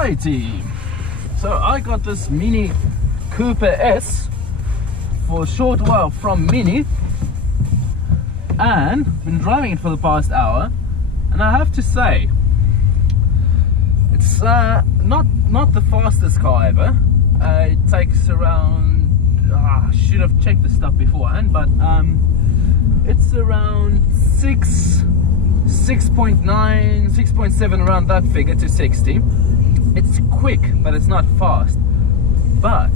Alrighty, so I got this Mini Cooper S for a short while from Mini, and been driving it for the past hour, and I have to say it's not the fastest car ever. It takes around, I should have checked the stuff beforehand, but it's around 6.9, 6.7, around that figure to 60. It's quick, but it's not fast. But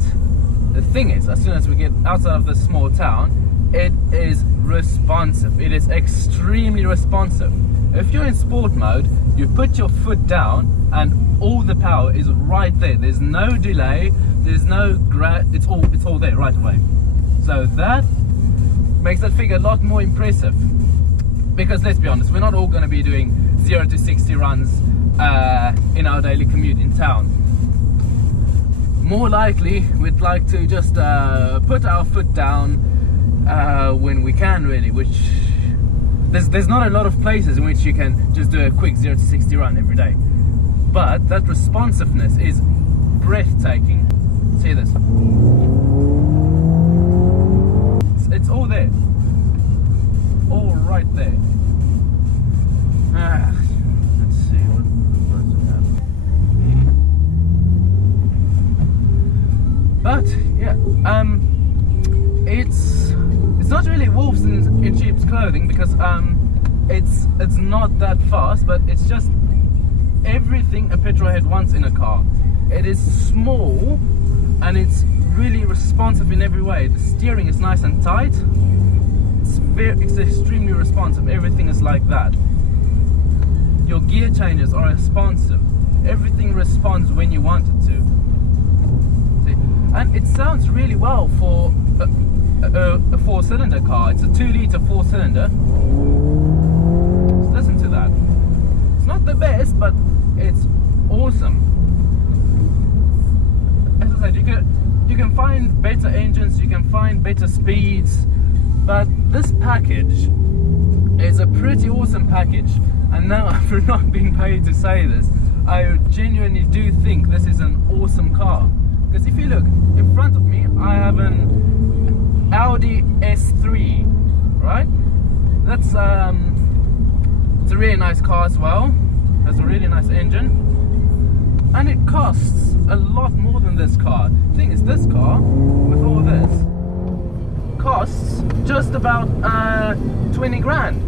the thing is, as soon as we get outside of this small town, it is responsive. It is extremely responsive. If you're in sport mode, you put your foot down and all the power is right there. There's no delay, there's no it's all there right away. So that makes that figure a lot more impressive. Because let's be honest, we're not all going to be doing 0 to 60 runs in our daily commute in town. More likely, we'd like to just put our foot down when we can, really, which there's not a lot of places in which you can just do a quick 0 to 60 run every day. But that responsiveness is breathtaking. See this? It's all there. All right there. Let's see what we have. But yeah, it's not really wolves in sheep's clothing, because it's not that fast, but it's just everything a petrolhead wants in a car. It is small and it's really responsive in every way. The steering is nice and tight. It's extremely responsive. Everything is like that. Your gear changes are responsive. Everything responds when you want it to. See? And it sounds really well for a 4-cylinder car. It's a 2-litre 4-cylinder. Just listen to that. It's not the best, but it's awesome. As I said, you can find better engines, you can find better speeds, but this package is a pretty awesome package. And now, after not being paid to say this, I genuinely do think this is an awesome car. Because if you look in front of me, I have an Audi S3, right? That's it's a really nice car as well. Has a really nice engine, and it costs a lot more than this car. The thing is, this car with all this costs just about 20 grand,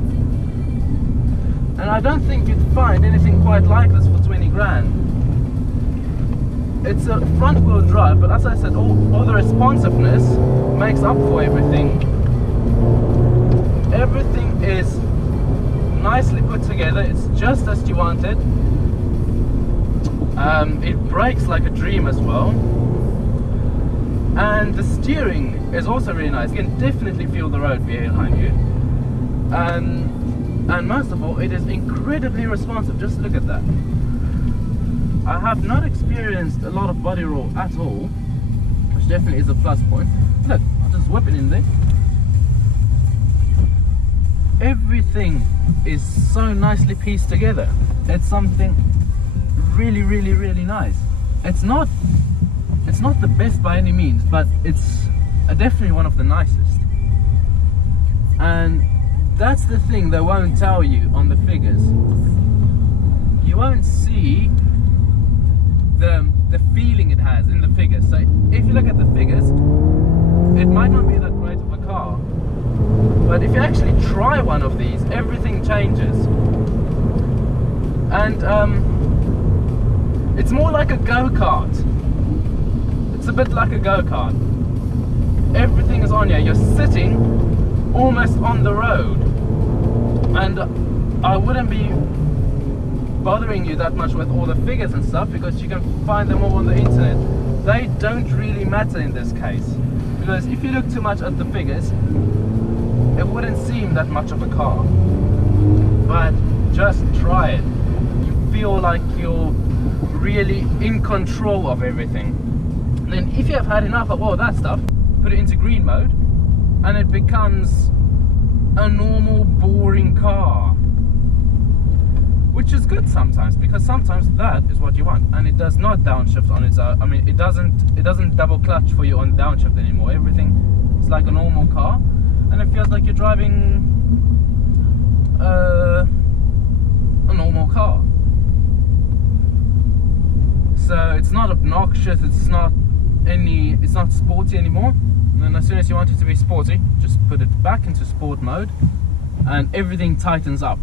and I don't think you'd find anything quite like this for 20 grand. It's a front wheel drive, but as I said, all the responsiveness makes up for everything. Everything is nicely put together. It's just as you want it. It brakes like a dream as well, and the steering is also really nice. You can definitely feel the road behind you, and most of all, it is incredibly responsive. Just look at that. I have not experienced a lot of body roll at all, which definitely is a plus point. Look, I'll just whip it in there. Everything is so nicely pieced together. It's something really, really, really nice. It's not the best by any means, but it's definitely one of the nicest. And that's the thing they won't tell you on the figures. You won't see the feeling it has in the figures. So if you look at the figures, it might not be that great of a car, but if you actually try one of these, everything changes. And it's more like a go-kart. It's a bit like a go-kart. Everything is on you. You're sitting almost on the road, and I wouldn't be bothering you that much with all the figures and stuff, because you can find them all on the internet. They don't really matter in this case, because if you look too much at the figures, it wouldn't seem that much of a car. But just try it. You feel like you're really in control of everything. And then if you have had enough of all that stuff, put it into green mode, and it becomes a normal boring car. which is good sometimes, because sometimes that is what you want. And it does not downshift on its own. I mean, it doesn't double clutch for you on downshift anymore. Everything is like a normal car, and it feels like you're driving a normal car. So it's not obnoxious, it's not sporty anymore. And then as soon as you want it to be sporty, just put it back into sport mode and everything tightens up.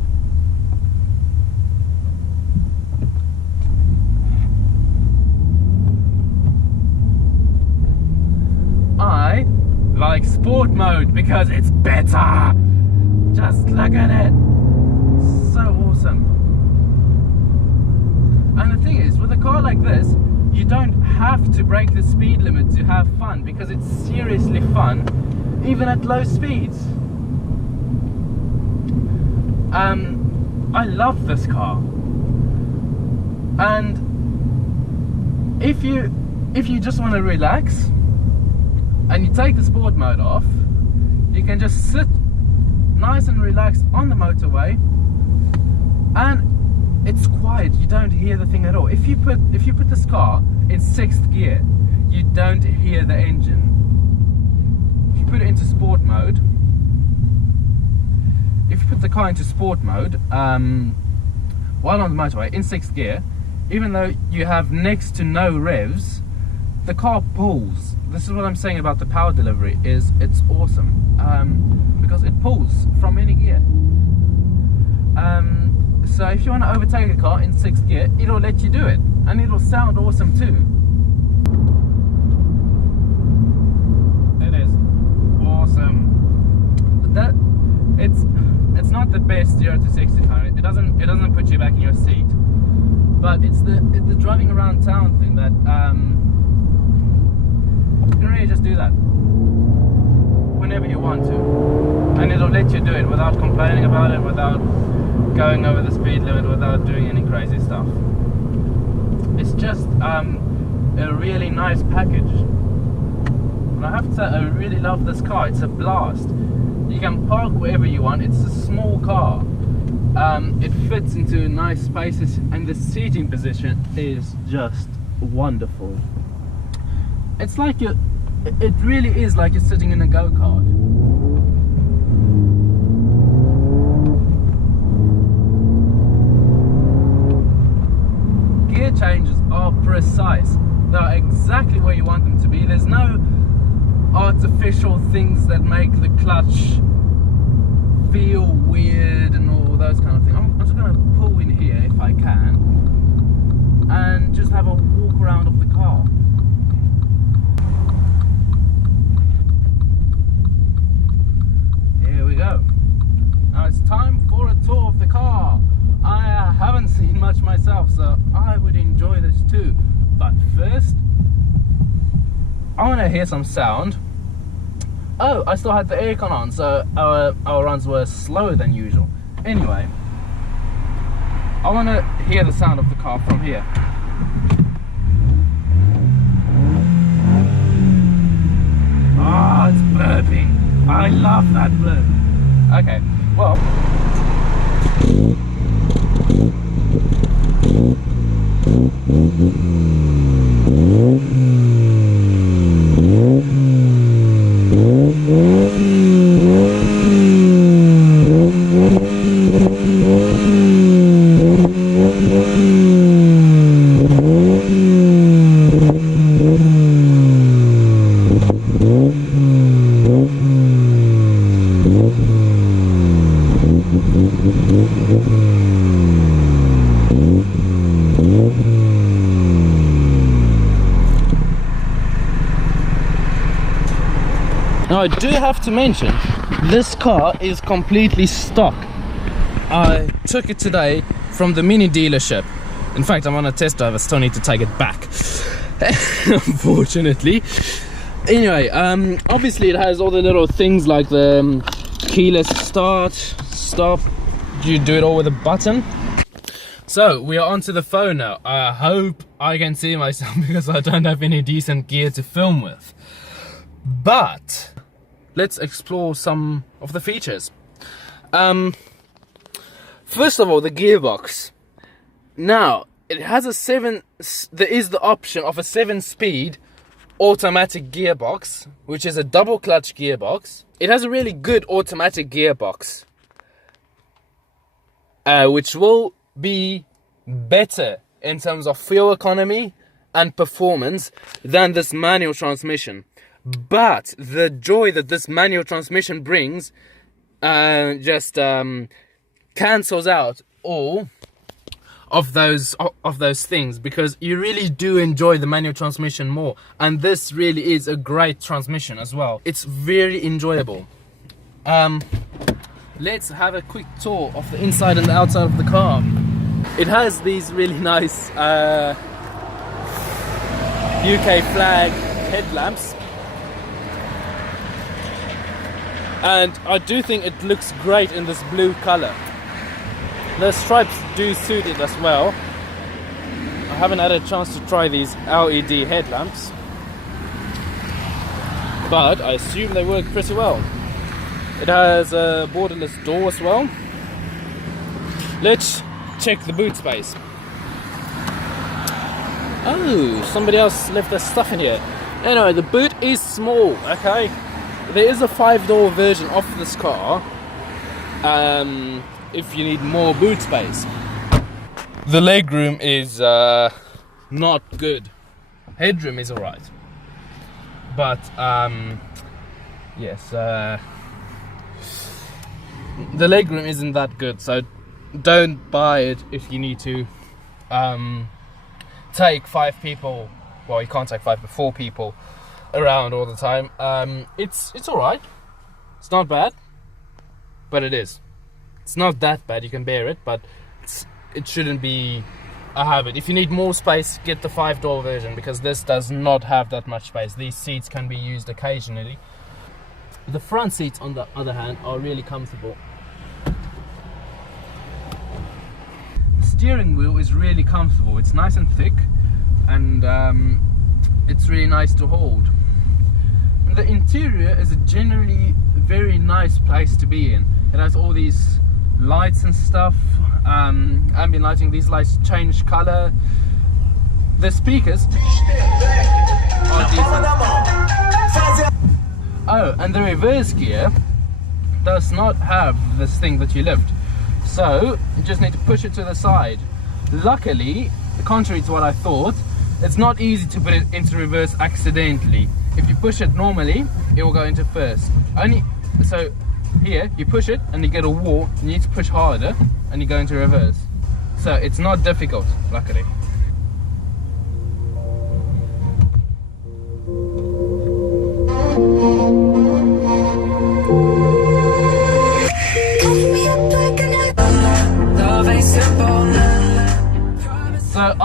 I like sport mode because it's better. Just look at it. So awesome. And the thing is, with a car like this, you don't have to break the speed limit to have fun, because it's seriously fun even at low speeds. I love this car. And if you just want to relax and you take the sport mode off, you can just sit nice and relaxed on the motorway, and it's quiet. You don't hear the thing at all. If you put this car in 6th gear, you don't hear the engine. If you put it into sport mode, while on the motorway in 6th gear, even though you have next to no revs, the car pulls. This is what I'm saying about the power delivery, is it's awesome, because it pulls from any gear. So if you want to overtake a car in 6th gear, it'll let you do it, and it'll sound awesome too. It is awesome. But it's not the best 0 to 60 time. It doesn't put you back in your seat. But it's the driving around town thing that you can really just do that whenever you want to, and it'll let you do it without complaining about it, without going over the speed limit, without doing any crazy stuff. It's just a really nice package, and I have to say, I really love this car. It's a blast. You can park wherever you want. It's a small car. It fits into nice spaces, and the seating position is just wonderful. It's like it really is like you're sitting in a go-kart. Gear changes are precise. They are exactly where you want them to be. There's no artificial things that make the clutch feel weird and all those kind of things. I'm just going to pull in here if I can and just have a walk around of the car. Here we go. Now it's time for a tour of the car. I haven't seen much myself, so I would enjoy this too. But first, I want to hear some sound. Oh, I still had the aircon on, so our runs were slower than usual. Anyway, I want to hear the sound of the car from here. Ah, it's burping. I love that burp. Okay, well. Now I do have to mention, this car is completely stock. I took it today from the Mini dealership. In fact, I'm on a test drive. I still need to take it back, unfortunately. Anyway, obviously it has all the little things like the keyless start, stop. You do it all with a button. So we are onto the phone now. I hope I can see myself because I don't have any decent gear to film with. But let's explore some of the features. First of all, the gearbox. Now, it has there is the option of a 7-speed automatic gearbox, which is a double clutch gearbox. It has a really good automatic gearbox, which will be better in terms of fuel economy and performance than this manual transmission. But the joy that this manual transmission brings just cancels out all of those things, because you really do enjoy the manual transmission more, and this really is a great transmission as well. It's very enjoyable. Let's have a quick tour of the inside and the outside of the car. It has these really nice UK flag headlamps, and I do think it looks great in this blue color. The stripes do suit it as well. I haven't had a chance to try these LED headlamps, but I assume they work pretty well. It has a borderless door as well. Let's check the boot space. Oh, somebody else left their stuff in here. Anyway, the boot is small, okay? There is a 5-door version of this car, if you need more boot space. The legroom is not good. Headroom is alright, but yes, the legroom isn't that good, so don't buy it if you need to take 5 people. Well, you can't take 5, but 4 people around all the time. It's alright. It's not bad, but it is. It's not that bad, you can bear it, but it shouldn't be a habit. If you need more space, get the 5-door version, because this does not have that much space. These seats can be used occasionally. The front seats, on the other hand, are really comfortable. The steering wheel is really comfortable. It's nice and thick, and it's really nice to hold. And the interior is a generally very nice place to be in. It has all these lights and stuff, ambient lighting. These lights change color. The speakers are decent. Oh, and the reverse gear does not have this thing that you lift, so you just need to push it to the side. Luckily, contrary to what I thought, it's not easy to put it into reverse accidentally. If you push it normally, it will go into first. So here, you push it and you get a wall, you need to push harder and you go into reverse. So it's not difficult, luckily. So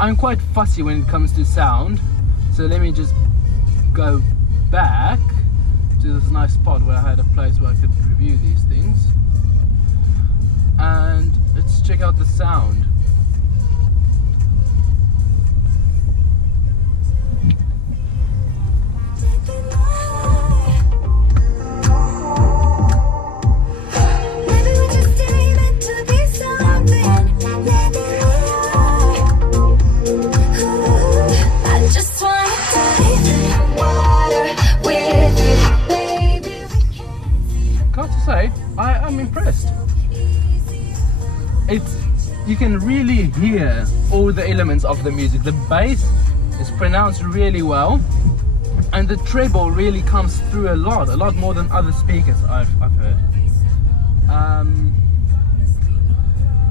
I'm quite fussy when it comes to sound, so let me just go back to this nice spot where I had a place where I could review these things, and let's check out the sound. I'm impressed. You can really hear all the elements of the music. The bass is pronounced really well, and the treble really comes through a lot more than other speakers I've heard.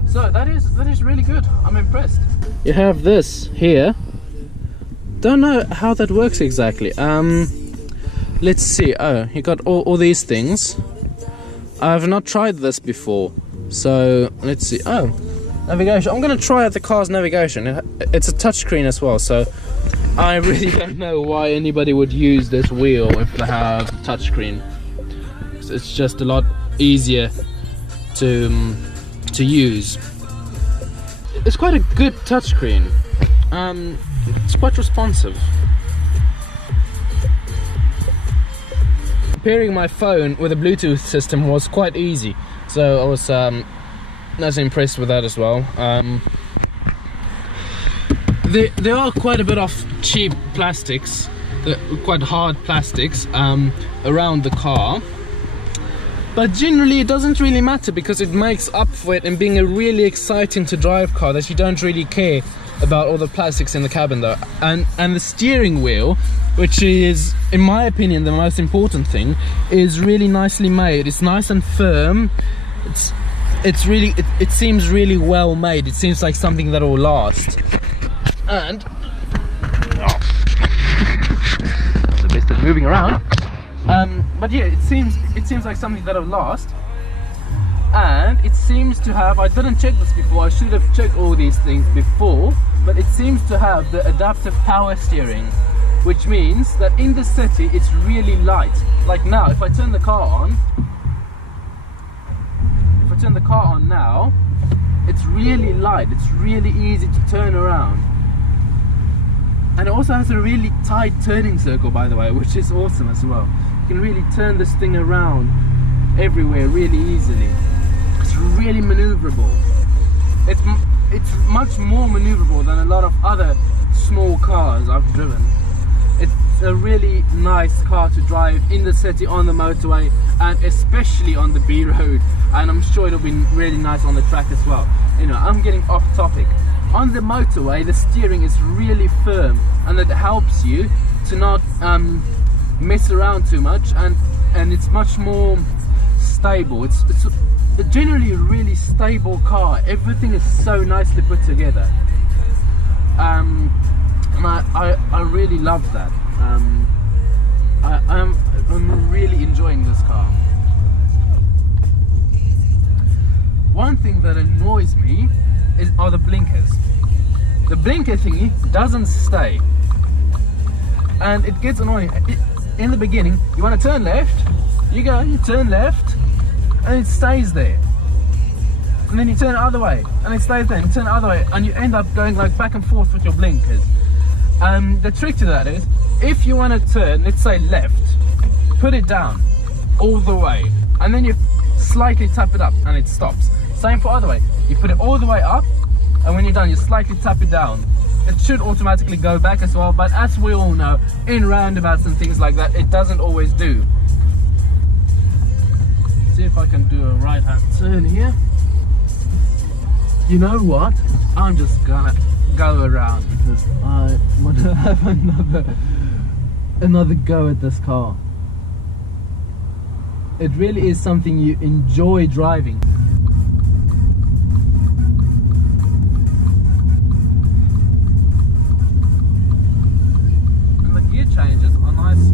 So that is really good. I'm impressed. You have this here. Don't know how that works exactly. Let's see. Oh, you got all these things. I've not tried this before, so let's see. Oh, navigation. I'm going to try out the car's navigation. It's a touchscreen as well, so I really don't know why anybody would use this wheel if they have touchscreen. It's just a lot easier to use. It's quite a good touchscreen. It's quite responsive. Pairing my phone with a Bluetooth system was quite easy, so I was Not impressed with that as well. There are quite a bit of cheap plastics, quite hard plastics around the car, but generally it doesn't really matter because it makes up for it in being a really exciting to drive car, that you don't really care about all the plastics in the cabin though. And the steering wheel, which is in my opinion the most important thing, is really nicely made. It's nice and firm. It's really, it seems really well made. It seems like something that will last. And the best at moving around. But yeah, it seems like something that'll last. And it seems to have, I didn't check this before, I should have checked all these things before, but it seems to have the adaptive power steering, which means that in the city it's really light. Like now, if I turn the car on, now, it's really light, it's really easy to turn around. And it also has a really tight turning circle, by the way, which is awesome as well. You can really turn this thing around everywhere really easily. It's really maneuverable. It's much more maneuverable than a lot of other small cars I've driven. It's a really nice car to drive in the city, on the motorway, and especially on the B road. And I'm sure it'll be really nice on the track as well. You know, I'm getting off topic. On the motorway, the steering is really firm, and it helps you to not mess around too much, and it's much more stable. It's generally a really stable car. Everything is so nicely put together. And I really love that. I'm really enjoying this car. One thing that annoys me are the blinkers. The blinker thingy doesn't stay, and it gets annoying. In the beginning, you want to turn left, you turn left, and it stays there. And then you turn the other way, and it stays there, and you turn the other way, and you end up going like back and forth with your blinkers. The trick to that is, if you want to turn, let's say left, put it down all the way, and then you slightly tap it up, and it stops. Same for other way. You put it all the way up, and when you're done, you slightly tap it down. It should automatically go back as well, but as we all know, in roundabouts and things like that, it doesn't always do. See if I can do a right-hand turn here. You know what? I'm just gonna go around because I want to have another go at this car. It really is something you enjoy driving. Changes are nice,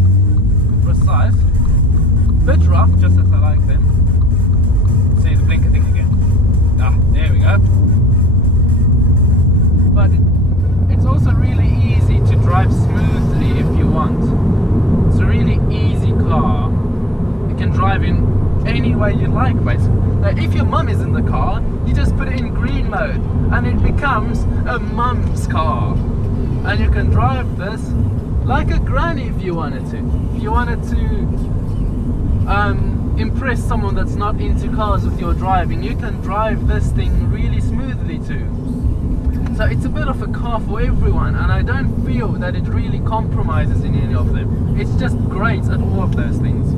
precise, bit rough, just as I like them. See the blinker thing again. There we go. But it's also really easy to drive smoothly if you want. It's a really easy car. You can drive in any way you like, basically. Now, if your mum is in the car, you just put it in green mode, and it becomes a mum's car, and you can drive this like a granny if you wanted to. If you wanted to impress someone that's not into cars with your driving, you can drive this thing really smoothly too. So it's a bit of a car for everyone, and I don't feel that it really compromises in any of them. It's just great at all of those things.